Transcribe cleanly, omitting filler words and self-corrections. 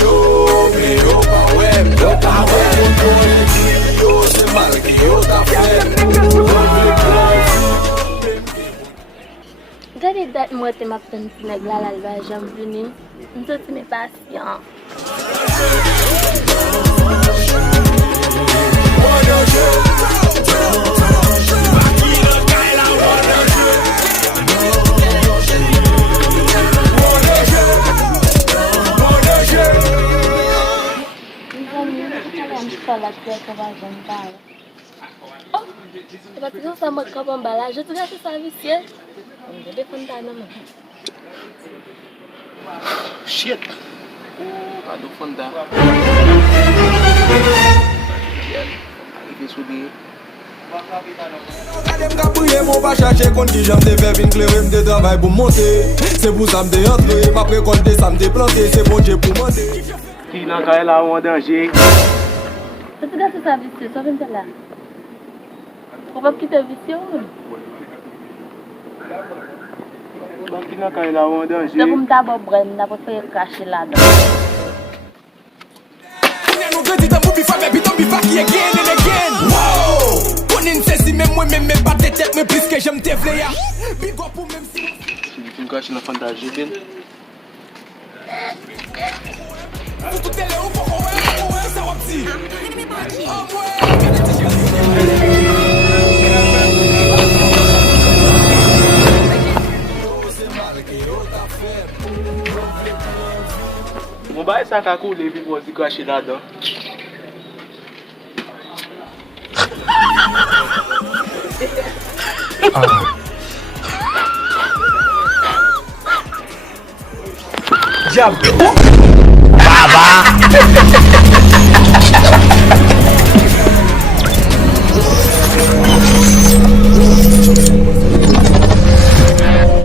Yo, me yo pa wem, yo pa wem. Yo se mal ki yo ta fem. Gade dat mwen te map tan ti neg la va jam vini. Mwen ti me pasyon. Falar que eu tava jantar. Oh, tu vai pegar essa maca pra embalagem, tu já sabe se é. Não deve contar não. Shit. Oh, aduh fanda. Isso de Dem ka priye mon pa chache kon ki jam de fe vin klere mde travay pou monte. Se pou sa mde entre, ma prekonte sa mde plante, se bon Dieu pou mande. Ki nan ka la ou an danger. Tu já sabe se só vem lá. O papo que tá viciado. Ki nan ka la ou an danger. Dá pra me dar problema, dá pra fazer caixa lá. No gredi tan pou bi fa baby tan bi fa ki again and again. Wow! Konin se si men mwen men pa te tek me plis ke jem te vle ya. Big up pou men si. Tu me caches na fantasia ben. Tout tele ou poko ou sa wap si. Mon ba sa ka koule vi pou si cacher là dedans. Diabo! Baba!